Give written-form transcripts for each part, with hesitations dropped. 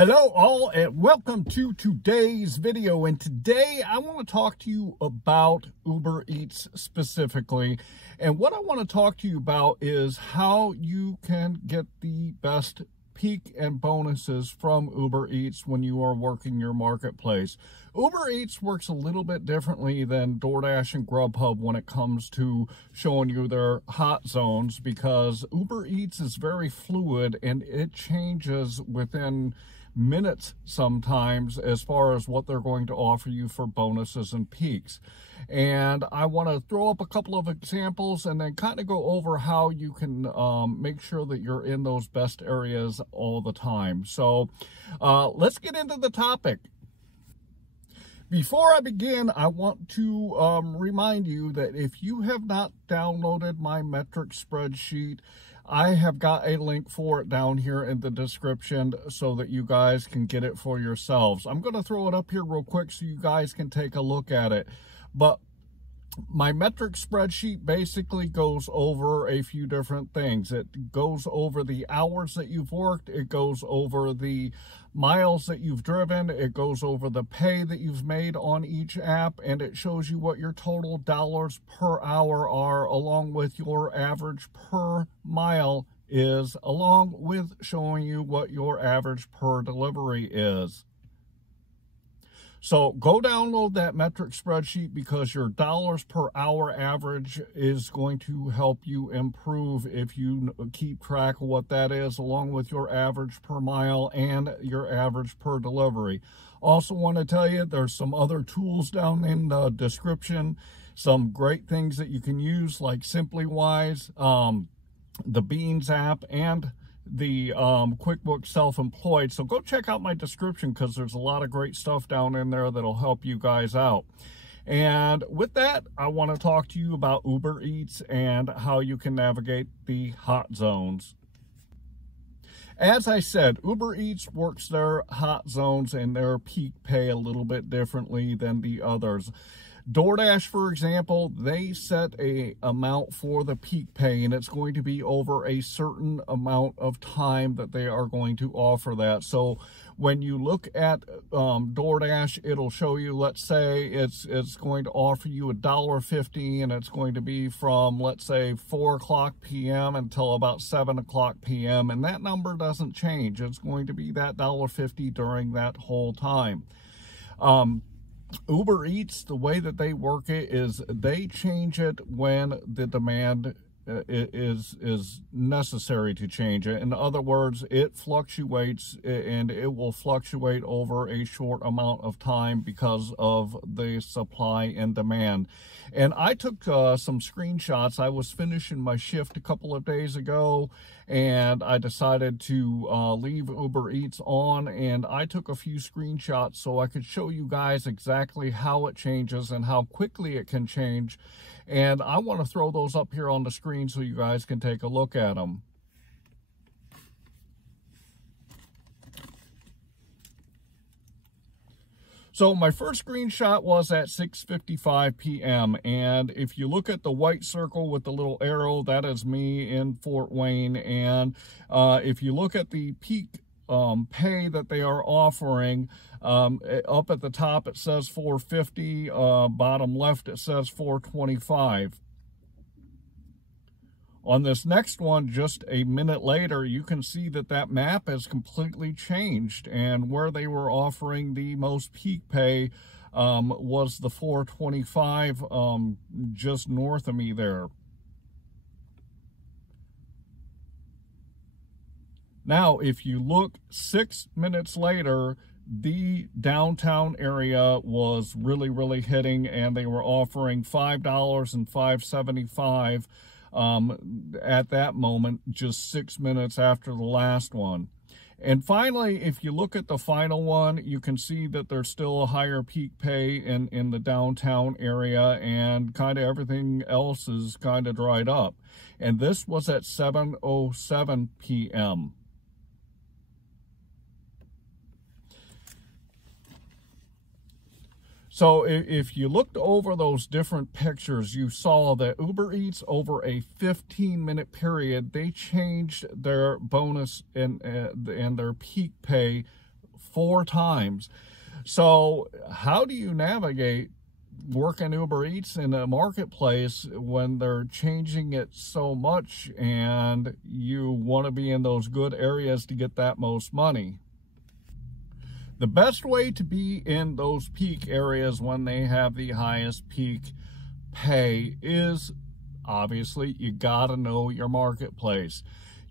Hello all and welcome to today's video, and today I want to talk to you about Uber Eats specifically. And what I want to talk to you about is how you can get the best peak and bonuses from Uber Eats when you are working your marketplace. Uber Eats works a little bit differently than DoorDash and Grubhub when it comes to showing you their hot zones, because Uber Eats is very fluid and it changes within minutes sometimes as far as what they're going to offer you for bonuses and peaks. And I want to throw up a couple of examples and then kind of go over how you can make sure that you're in those best areas all the time. So let's get into the topic. Before I begin, I want to remind you that if you have not downloaded my metric spreadsheet, I have got a link for it down here in the description so that you guys can get it for yourselves. I'm going to throw it up here real quick so you guys can take a look at it. But my metric spreadsheet basically goes over a few different things. It goes over the hours that you've worked. It goes over the miles that you've driven. It goes over the pay that you've made on each app, and it shows you what your total dollars per hour are, along with your average per mile is, along with showing you what your average per delivery is. So go download that metric spreadsheet, because your dollars per hour average is going to help you improve if you keep track of what that is, along with your average per mile and your average per delivery. Also want to tell you there's some other tools down in the description, some great things that you can use like SimplyWise, the Beans app, and the QuickBooks Self-Employed. So go check out my description, because there's a lot of great stuff down in there that'll help you guys out. And with that, I want to talk to you about Uber Eats and how you can navigate the hot zones. As I said, Uber Eats works their hot zones and their peak pay a little bit differently than the others. DoorDash, for example, they set a amount for the peak pay, and it's going to be over a certain amount of time that they are going to offer that. So when you look at DoorDash, it'll show you, let's say it's going to offer you $1.50, and it's going to be from, let's say, 4 o'clock p.m. until about 7 o'clock p.m. And that number doesn't change. It's going to be that $1.50 during that whole time. Uber Eats, the way that they work it is they change it when the demand is necessary to change it. In other words, it fluctuates, and it will fluctuate over a short amount of time because of the supply and demand. And I took some screenshots. I was finishing my shift a couple of days ago, and I decided to leave Uber Eats on, and I took a few screenshots so I could show you guys exactly how it changes and how quickly it can change. And I want to throw those up here on the screen so you guys can take a look at them. So my first screenshot was at 6:55 p.m. and if you look at the white circle with the little arrow, that is me in Fort Wayne. And if you look at the peak pay that they are offering, up at the top it says $4.50, bottom left it says $4.25. On this next one, just a minute later, you can see that that map has completely changed, and where they were offering the most peak pay was the $4.25 just north of me there. Now, if you look 6 minutes later, the downtown area was really hitting, and they were offering $5 and $5.75 at that moment, just 6 minutes after the last one. And finally, if you look at the final one, you can see that there's still a higher peak pay in the downtown area, and kind of everything else is kind of dried up. And this was at 7:07 p.m. So if you looked over those different pictures, you saw that Uber Eats, over a 15-minute period, they changed their bonus and their peak pay 4 times. So how do you navigate working Uber Eats in a marketplace when they're changing it so much and you want to be in those good areas to get that most money? The best way to be in those peak areas when they have the highest peak pay is, obviously, you got to know your marketplace.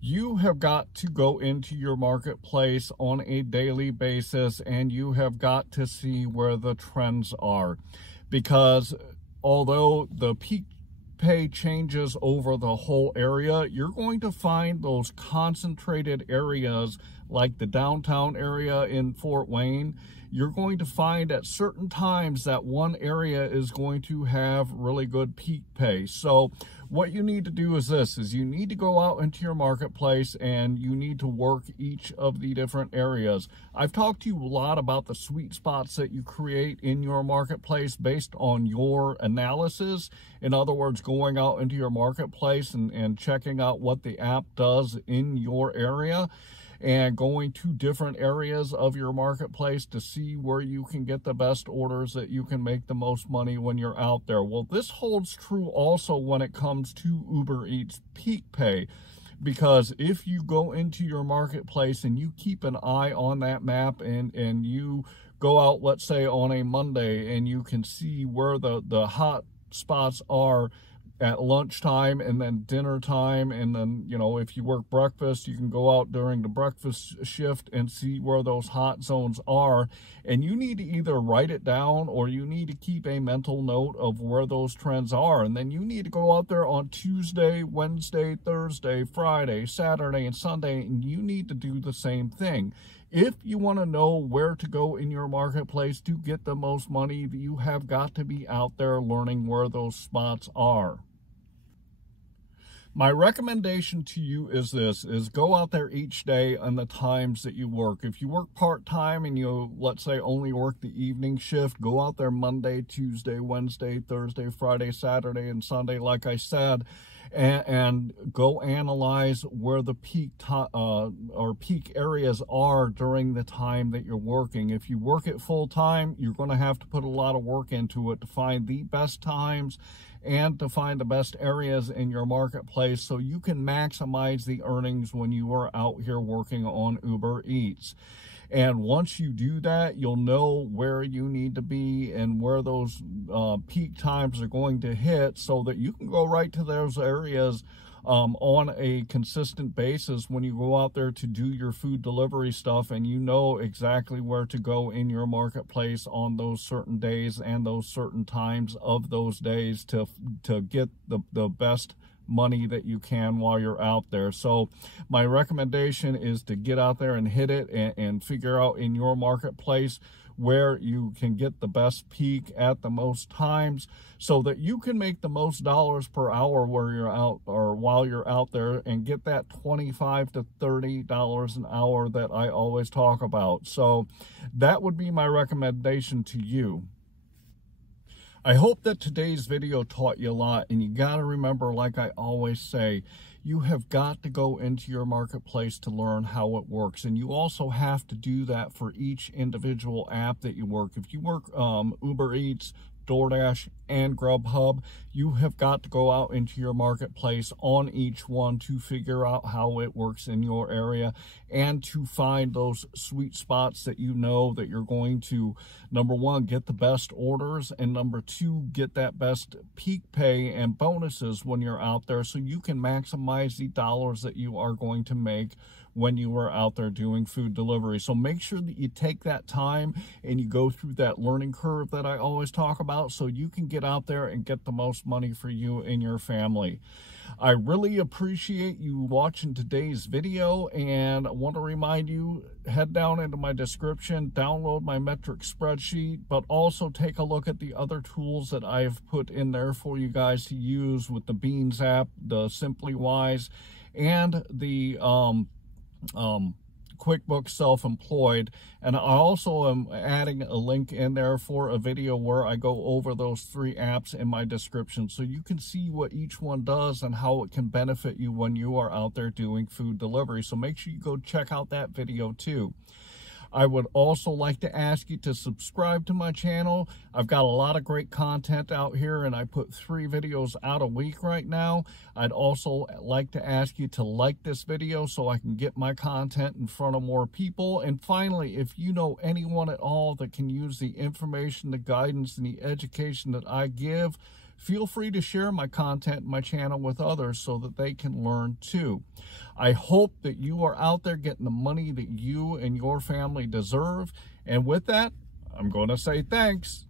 You have got to go into your marketplace on a daily basis, and you have got to see where the trends are. Because although the peak pay changes over the whole area, you're going to find those concentrated areas like the downtown area in Fort Wayne. You're going to find at certain times that one area is going to have really good peak pay. So what you need to do is this, is you need to go out into your marketplace and you need to work each of the different areas. I've talked to you a lot about the sweet spots that you create in your marketplace based on your analysis. In other words, going out into your marketplace and checking out what the app does in your area, and going to different areas of your marketplace to see where you can get the best orders that you can make the most money when you're out there. Well, this holds true also when it comes to Uber Eats peak pay, because if you go into your marketplace and you keep an eye on that map and you go out, let's say on a Monday, and you can see where the hot spots are at lunchtime and then dinner time, and then, you know, if you work breakfast, you can go out during the breakfast shift and see where those hot zones are. And you need to either write it down or you need to keep a mental note of where those trends are. And then you need to go out there on Tuesday, Wednesday, Thursday, Friday, Saturday, and Sunday, and you need to do the same thing. If you want to know where to go in your marketplace to get the most money, you have got to be out there learning where those spots are. My recommendation to you is this, is go out there each day on the times that you work. If you work part-time and you, let's say, only work the evening shift, go out there Monday, Tuesday, Wednesday, Thursday, Friday, Saturday, and Sunday, like I said, and go analyze where the peak peak areas are during the time that you're working. If you work it full-time, you're going to have to put a lot of work into it to find the best times and to find the best areas in your marketplace so you can maximize the earnings when you are out here working on Uber Eats. And once you do that, you'll know where you need to be and where those peak times are going to hit, so that you can go right to those areas on a consistent basis when you go out there to do your food delivery stuff, and you know exactly where to go in your marketplace on those certain days and those certain times of those days to get the best money that you can while you're out there. So my recommendation is to get out there and hit it and figure out in your marketplace where you can get the best peak at the most times, so that you can make the most dollars per hour where you're out, or while you're out there, and get that $25 to $30 an hour that I always talk about. So that would be my recommendation to you. I hope that today's video taught you a lot, and you got to remember, like I always say, you have got to go into your marketplace to learn how it works. And you also have to do that for each individual app that you work. If you work Uber Eats, DoorDash, and Grubhub, you have got to go out into your marketplace on each one to figure out how it works in your area, and to find those sweet spots that you know that you're going to, number one, get the best orders, and number two, get that best peak pay and bonuses when you're out there, so you can maximize the dollars that you are going to make when you are out there doing food delivery. So make sure that you take that time and you go through that learning curve that I always talk about, so you can get out there and get the most money for you and your family. I really appreciate you watching today's video, and I want to remind you, head down into my description, download my metric spreadsheet, but also take a look at the other tools that I've put in there for you guys to use with the Beans app, the Simply Wise, and the QuickBooks Self-Employed. And I also am adding a link in there for a video where I go over those 3 apps in my description, so you can see what each one does and how it can benefit you when you are out there doing food delivery. So make sure you go check out that video too. I would also like to ask you to subscribe to my channel. I've got a lot of great content out here, and I put 3 videos out a week right now. I'd also like to ask you to like this video so I can get my content in front of more people. And finally, if you know anyone at all that can use the information, the guidance, and the education that I give, feel free to share my content and my channel with others so that they can learn too. I hope that you are out there getting the money that you and your family deserve. And with that, I'm going to say thanks.